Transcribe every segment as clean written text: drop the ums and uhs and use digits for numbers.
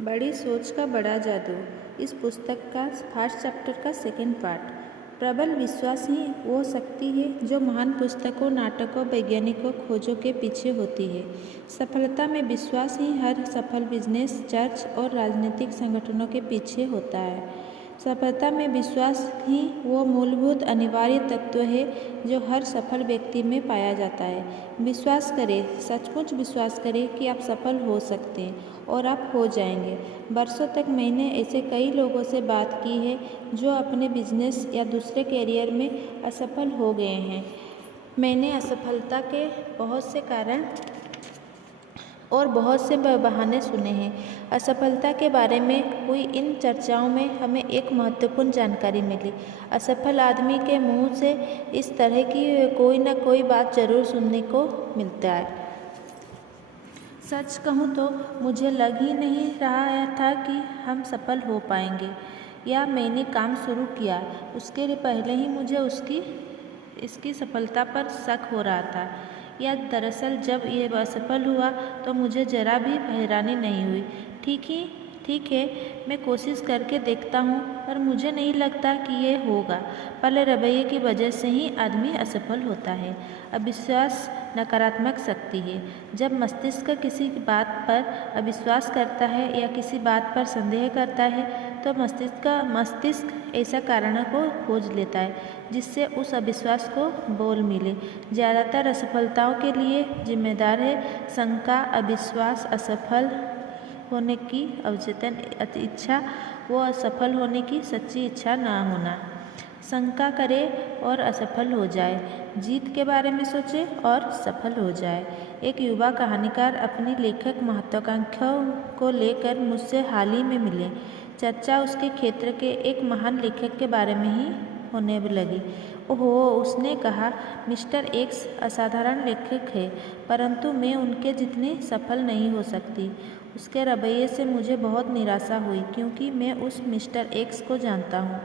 बड़ी सोच का बड़ा जादू। इस पुस्तक का फर्स्ट चैप्टर का सेकंड पार्ट। प्रबल विश्वास ही वो शक्ति है जो महान पुस्तकों, नाटकों, वैज्ञानिकों खोजों के पीछे होती है। सफलता में विश्वास ही हर सफल बिजनेस, चर्च और राजनीतिक संगठनों के पीछे होता है। सफलता में विश्वास ही वो मूलभूत अनिवार्य तत्व है जो हर सफल व्यक्ति में पाया जाता है। विश्वास करें, सचमुच विश्वास करें कि आप सफल हो सकते हैं और आप हो जाएंगे। वर्षों तक मैंने ऐसे कई लोगों से बात की है जो अपने बिजनेस या दूसरे करियर में असफल हो गए हैं। मैंने असफलता के बहुत से कारण और बहुत से बहाने सुने हैं। असफलता के बारे में हुई इन चर्चाओं में हमें एक महत्वपूर्ण जानकारी मिली। असफल आदमी के मुंह से इस तरह की कोई न कोई बात जरूर सुनने को मिलता है। सच कहूँ तो मुझे लग ही नहीं रहा था कि हम सफल हो पाएंगे, या मैंने काम शुरू किया उसके पहले ही मुझे इसकी सफलता पर शक हो रहा था, या दरअसल जब यह असफल हुआ तो मुझे जरा भी हैरानी नहीं हुई। ठीक है, मैं कोशिश करके देखता हूँ, पर मुझे नहीं लगता कि ये होगा। पहले रवैये की वजह से ही आदमी असफल होता है। अविश्वास नकारात्मक शक्ति है। जब मस्तिष्क किसी बात पर अविश्वास करता है या किसी बात पर संदेह करता है तो मस्तिष्क ऐसा कारण को खोज लेता है जिससे उस अविश्वास को बोल मिले। ज़्यादातर असफलताओं के लिए जिम्मेदार है शंका, अविश्वास, असफल होने की अवचेतन इच्छा व असफल होने की सच्ची इच्छा न होना। शंका करे और असफल हो जाए, जीत के बारे में सोचे और सफल हो जाए। एक युवा कहानीकार अपनी लेखक महत्वाकांक्षाओं को लेकर मुझसे हाल ही में मिले। चर्चा उसके क्षेत्र के एक महान लेखक के बारे में ही होने लगी। ओहो, उसने कहा, मिस्टर एक्स असाधारण लेखक है, परंतु मैं उनके जितने सफल नहीं हो सकती। उसके रवैये से मुझे बहुत निराशा हुई क्योंकि मैं उस मिस्टर एक्स को जानता हूँ।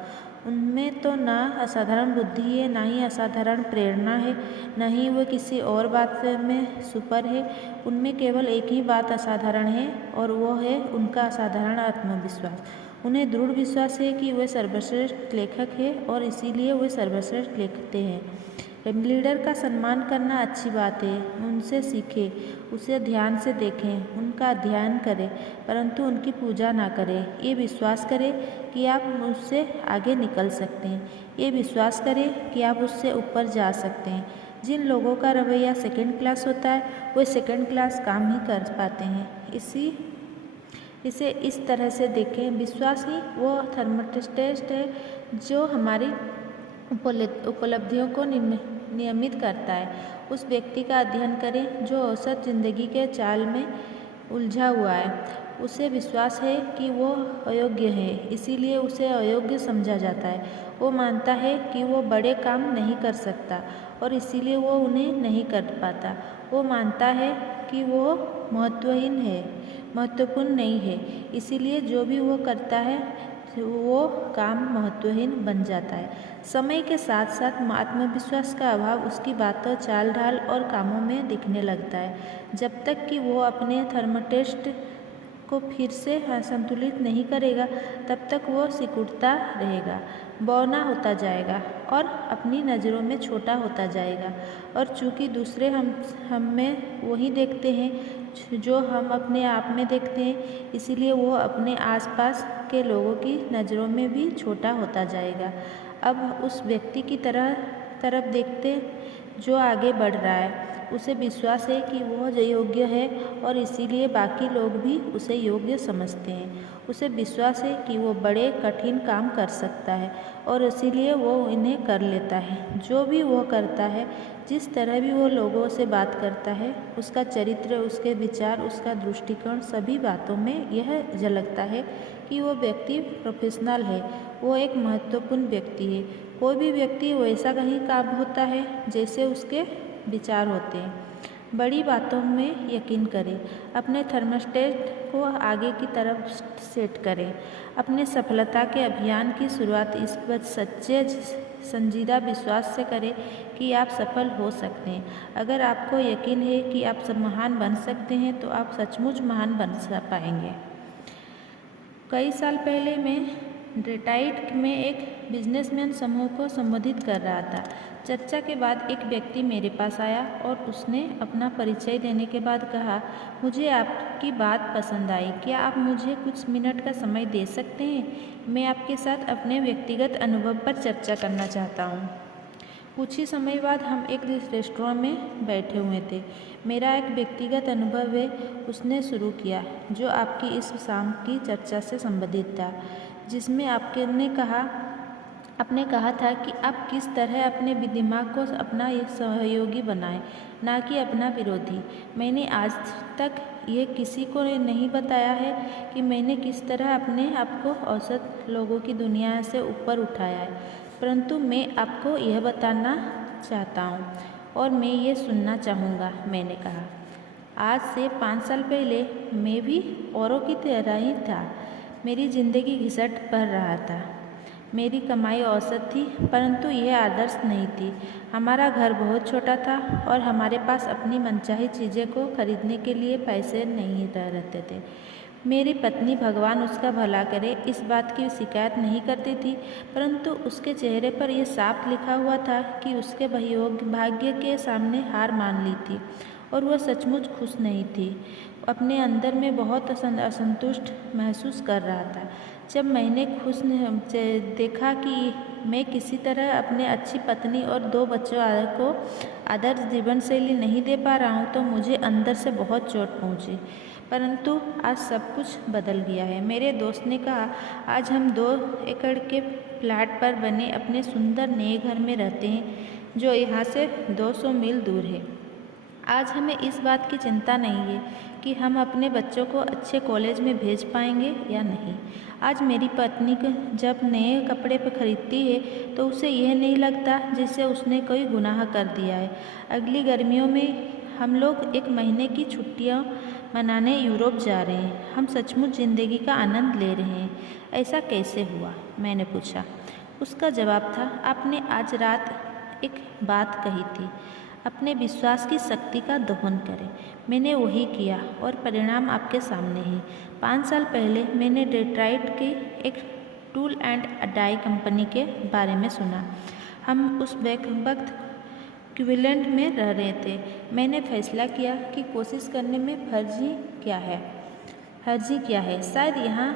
उनमें तो ना असाधारण बुद्धि है, ना ही असाधारण प्रेरणा है, न ही वो किसी और बात में सुपर है। उनमें केवल एक ही बात असाधारण है और वो है उनका असाधारण आत्मविश्वास। उन्हें दृढ़ विश्वास है कि वे सर्वश्रेष्ठ लेखक है और इसीलिए वे सर्वश्रेष्ठ लिखते हैं। लीडर का सम्मान करना अच्छी बात है, उनसे सीखें, उसे ध्यान से देखें, उनका अध्ययन करें, परंतु उनकी पूजा ना करें। ये विश्वास करें कि आप उससे आगे निकल सकते हैं। ये विश्वास करें कि आप उससे ऊपर जा सकते हैं। जिन लोगों का रवैया सेकंड क्लास होता है वे सेकंड क्लास काम ही कर पाते हैं। इसे इस तरह से देखें, विश्वास ही वो थर्मोस्टेट है जो हमारी उपलब्धियों को नियमित करता है। उस व्यक्ति का अध्ययन करें जो औसत जिंदगी के जाल में उलझा हुआ है। उसे विश्वास है कि वो अयोग्य है, इसीलिए उसे अयोग्य समझा जाता है। वो मानता है कि वो बड़े काम नहीं कर सकता और इसीलिए वो उन्हें नहीं कर पाता। वो मानता है कि वो महत्वपूर्ण नहीं है, इसीलिए जो भी वो करता है वो काम महत्वहीन बन जाता है। समय के साथ साथ आत्मविश्वास का अभाव उसकी बातों, चाल ढाल और कामों में दिखने लगता है। जब तक कि वो अपने थर्मोस्टेट को फिर से संतुलित नहीं करेगा तब तक वो सिकुड़ता रहेगा, बौना होता जाएगा और अपनी नज़रों में छोटा होता जाएगा। और चूँकि दूसरे हम में वही देखते हैं जो हम अपने आप में देखते हैं, इसीलिए वो अपने आसपास के लोगों की नज़रों में भी छोटा होता जाएगा। अब उस व्यक्ति की तरफ देखते जो आगे बढ़ रहा है। उसे विश्वास है कि वह योग्य है और इसीलिए बाकी लोग भी उसे योग्य समझते हैं। उसे विश्वास है कि वो बड़े कठिन काम कर सकता है और इसीलिए वो इन्हें कर लेता है। जो भी वो करता है, जिस तरह भी वो लोगों से बात करता है, उसका चरित्र, उसके विचार, उसका दृष्टिकोण, सभी बातों में यह झलकता है कि वो व्यक्ति प्रोफेशनल है, वो एक महत्वपूर्ण व्यक्ति है। कोई भी व्यक्ति वैसा नहीं काम होता है जैसे उसके विचार होते हैं। बड़ी बातों में यकीन करें, अपने थर्मोस्टेट को आगे की तरफ सेट करें। अपने सफलता के अभियान की शुरुआत इस पर सच्चे संजीदा विश्वास से करें कि आप सफल हो सकते हैं। अगर आपको यकीन है कि आप सब महान बन सकते हैं तो आप सचमुच महान बन पाएंगे। कई साल पहले मैं डेट्रॉइट में एक बिजनेसमैन समूह को संबोधित कर रहा था। चर्चा के बाद एक व्यक्ति मेरे पास आया और उसने अपना परिचय देने के बाद कहा, मुझे आपकी बात पसंद आई। क्या आप मुझे कुछ मिनट का समय दे सकते हैं? मैं आपके साथ अपने व्यक्तिगत अनुभव पर चर्चा करना चाहता हूँ। कुछ ही समय बाद हम एक रेस्टोरेंट में बैठे हुए थे। मेरा एक व्यक्तिगत अनुभव है, उसने शुरू किया, जो आपकी इस शाम की चर्चा से संबंधित था, जिसमें आपने कहा था कि आप किस तरह अपने दिमाग को अपना एक सहयोगी बनाएं, ना कि अपना विरोधी। मैंने आज तक ये किसी को नहीं बताया है कि मैंने किस तरह अपने आप को औसत लोगों की दुनिया से ऊपर उठाया है, परंतु मैं आपको यह बताना चाहता हूँ और मैं ये सुनना चाहूँगा। मैंने कहा, आज से 5 साल पहले मैं भी औरों की तरह ही था। मेरी जिंदगी घिसट भर रहा था। मेरी कमाई औसत थी, परंतु यह आदर्श नहीं थी। हमारा घर बहुत छोटा था और हमारे पास अपनी मनचाही चीज़ें को खरीदने के लिए पैसे नहीं रहते थे। मेरी पत्नी, भगवान उसका भला करे, इस बात की शिकायत नहीं करती थी, परंतु उसके चेहरे पर यह साफ लिखा हुआ था कि उसके भाग्य के सामने हार मान ली थी और वह सचमुच खुश नहीं थी। अपने अंदर में बहुत असंतुष्ट महसूस कर रहा था। जब मैंने देखा कि मैं किसी तरह अपने अच्छी पत्नी और 2 बच्चों को आदर्श जीवन शैली नहीं दे पा रहा हूँ, तो मुझे अंदर से बहुत चोट पहुँची। परंतु आज सब कुछ बदल गया है। मेरे दोस्त ने कहा, आज हम 2 एकड़ के फ्लैट पर बने अपने सुंदर नए घर में रहते हैं, जो यहाँ से 200 मील दूर है। आज हमें इस बात की चिंता नहीं है कि हम अपने बच्चों को अच्छे कॉलेज में भेज पाएंगे या नहीं। आज मेरी पत्नी जब नए कपड़े पर खरीदती है तो उसे यह नहीं लगता जैसे उसने कोई गुनाह कर दिया है। अगली गर्मियों में हम लोग 1 महीने की छुट्टियां मनाने यूरोप जा रहे हैं। हम सचमुच ज़िंदगी का आनंद ले रहे हैं। ऐसा कैसे हुआ? मैंने पूछा। उसका जवाब था, आपने आज रात एक बात कही थी, अपने विश्वास की शक्ति का दोहन करें। मैंने वही किया और परिणाम आपके सामने है। 5 साल पहले मैंने डेट्रॉइट की एक टूल एंड डाई कंपनी के बारे में सुना। हम उस वक्त क्लीवलैंड में रह रहे थे। मैंने फैसला किया कि कोशिश करने में हर्जी क्या है। शायद यहाँ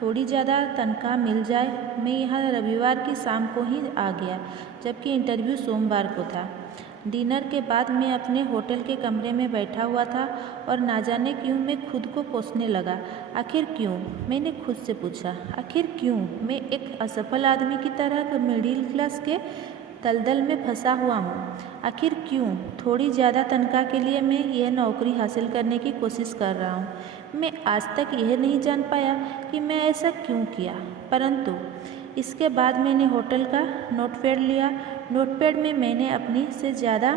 थोड़ी ज़्यादा तनख्वाह मिल जाए। मैं यहाँ रविवार की शाम को ही आ गया, जबकि इंटरव्यू सोमवार को था। डिनर के बाद मैं अपने होटल के कमरे में बैठा हुआ था और ना जाने क्यों मैं खुद को कोसने लगा। आखिर क्यों? मैंने खुद से पूछा, आखिर क्यों मैं एक असफल आदमी की तरह मिडिल क्लास के दलदल में फंसा हुआ हूँ? आखिर क्यों थोड़ी ज़्यादा तनख्वाह के लिए मैं यह नौकरी हासिल करने की कोशिश कर रहा हूँ? मैं आज तक यह नहीं जान पाया कि मैं ऐसा क्यों किया। परंतु इसके बाद मैंने होटल का नोटपैड लिया। नोटपैड में मैंने अपनी से ज़्यादा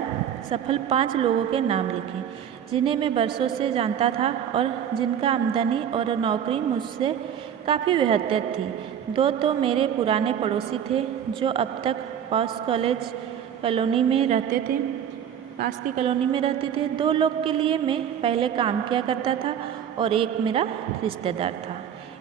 सफल 5 लोगों के नाम लिखे, जिन्हें मैं बरसों से जानता था और जिनका आमदनी और नौकरी मुझसे काफ़ी बेहतर थी। 2 तो मेरे पुराने पड़ोसी थे जो अब तक पास की कॉलोनी में रहते थे। 2 लोग के लिए मैं पहले काम किया करता था और एक मेरा रिश्तेदार था।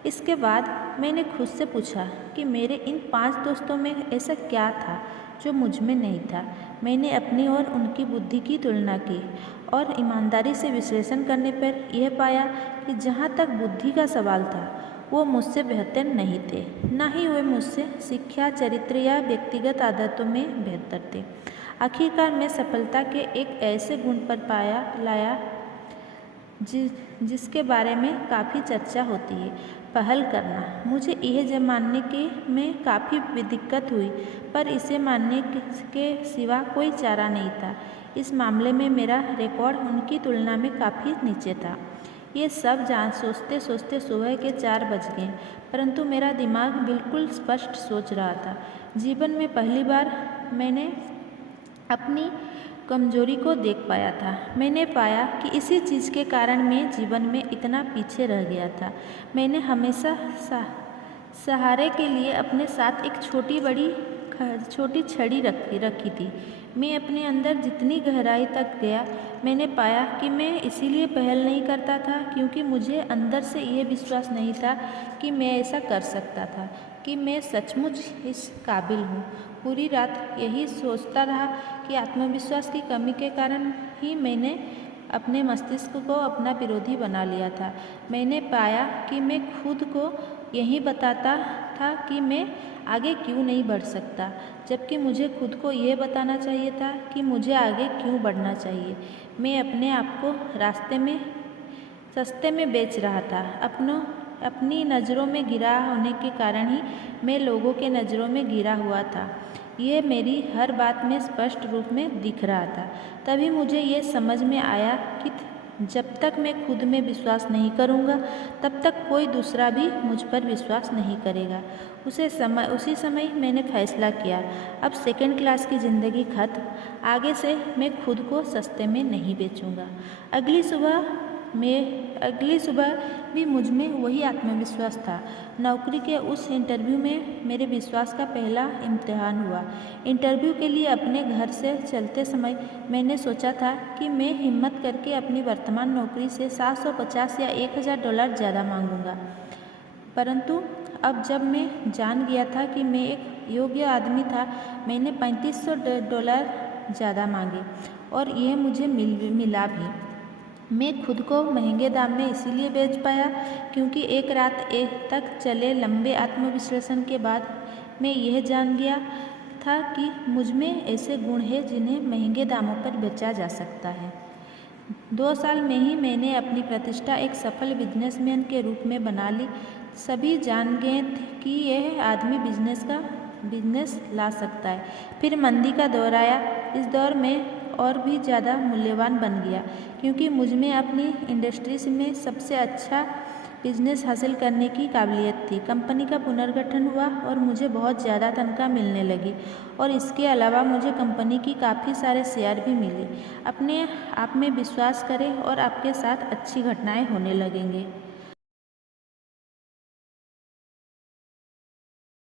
इसके बाद मैंने खुद से पूछा कि मेरे इन 5 दोस्तों में ऐसा क्या था जो मुझ में नहीं था। मैंने अपनी और उनकी बुद्धि की तुलना की और ईमानदारी से विश्लेषण करने पर यह पाया कि जहाँ तक बुद्धि का सवाल था, वो मुझसे बेहतर नहीं थे, ना ही वे मुझसे शिक्षा, चरित्र या व्यक्तिगत आदतों में बेहतर थे। आखिरकार मैं सफलता के एक ऐसे गुण पर लाया जिसके बारे में काफ़ी चर्चा होती है, पहल करना। मुझे यह मानने में काफ़ी दिक्कत हुई, पर इसे मानने के सिवा कोई चारा नहीं था। इस मामले में मेरा रिकॉर्ड उनकी तुलना में काफ़ी नीचे था। ये सब सोचते सोचते सुबह के 4 बज गए, परंतु मेरा दिमाग बिल्कुल स्पष्ट सोच रहा था। जीवन में पहली बार मैंने अपनी कमजोरी को देख पाया था। मैंने पाया कि इसी चीज़ के कारण मैं जीवन में इतना पीछे रह गया था। मैंने हमेशा सहारे के लिए अपने साथ एक छोटी बड़ी छोटी छड़ी रखी थी। मैं अपने अंदर जितनी गहराई तक गया, मैंने पाया कि मैं इसीलिए पहल नहीं करता था क्योंकि मुझे अंदर से ये विश्वास नहीं था कि मैं ऐसा कर सकता था, कि मैं सचमुच इस काबिल हूँ। पूरी रात यही सोचता रहा कि आत्मविश्वास की कमी के कारण ही मैंने अपने मस्तिष्क को अपना विरोधी बना लिया था। मैंने पाया कि मैं खुद को यही बताता था कि मैं आगे क्यों नहीं बढ़ सकता, जबकि मुझे खुद को ये बताना चाहिए था कि मुझे आगे क्यों बढ़ना चाहिए। मैं अपने आप को सस्ते में बेच रहा था। अपनी नज़रों में गिरा होने के कारण ही मैं लोगों के नज़रों में गिरा हुआ था। ये मेरी हर बात में स्पष्ट रूप में दिख रहा था। तभी मुझे ये समझ में आया कि जब तक मैं खुद में विश्वास नहीं करूँगा, तब तक कोई दूसरा भी मुझ पर विश्वास नहीं करेगा। उसी समय मैंने फैसला किया, अब सेकंड क्लास की ज़िंदगी खत्म। आगे से मैं खुद को सस्ते में नहीं बेचूँगा। अगली सुबह भी मुझ में वही आत्मविश्वास था। नौकरी के उस इंटरव्यू में मेरे विश्वास का पहला इम्तिहान हुआ। इंटरव्यू के लिए अपने घर से चलते समय मैंने सोचा था कि मैं हिम्मत करके अपनी वर्तमान नौकरी से $750 या $1000 ज़्यादा मांगूंगा। परंतु अब जब मैं जान गया था कि मैं एक योग्य आदमी था, मैंने $3500 ज़्यादा मांगे और यह मुझे मिला भी। मैं खुद को महंगे दाम में इसीलिए बेच पाया क्योंकि एक रात तक चले लंबे आत्मविश्लेषण के बाद मैं यह जान गया था कि मुझ में ऐसे गुण हैं जिन्हें महंगे दामों पर बेचा जा सकता है। 2 साल में ही मैंने अपनी प्रतिष्ठा एक सफल बिजनेसमैन के रूप में बना ली। सभी जान गए थे कि यह आदमी बिजनेस ला सकता है। फिर मंदी का दौर आया। इस दौर में और भी ज़्यादा मूल्यवान बन गया क्योंकि मुझ में अपनी इंडस्ट्रीज में सबसे अच्छा बिजनेस हासिल करने की काबिलियत थी। कंपनी का पुनर्गठन हुआ और मुझे बहुत ज़्यादा तनख्वाह मिलने लगी और इसके अलावा मुझे कंपनी की काफ़ी सारे शेयर भी मिले। अपने आप में विश्वास करें और आपके साथ अच्छी घटनाएं होने लगेंगे।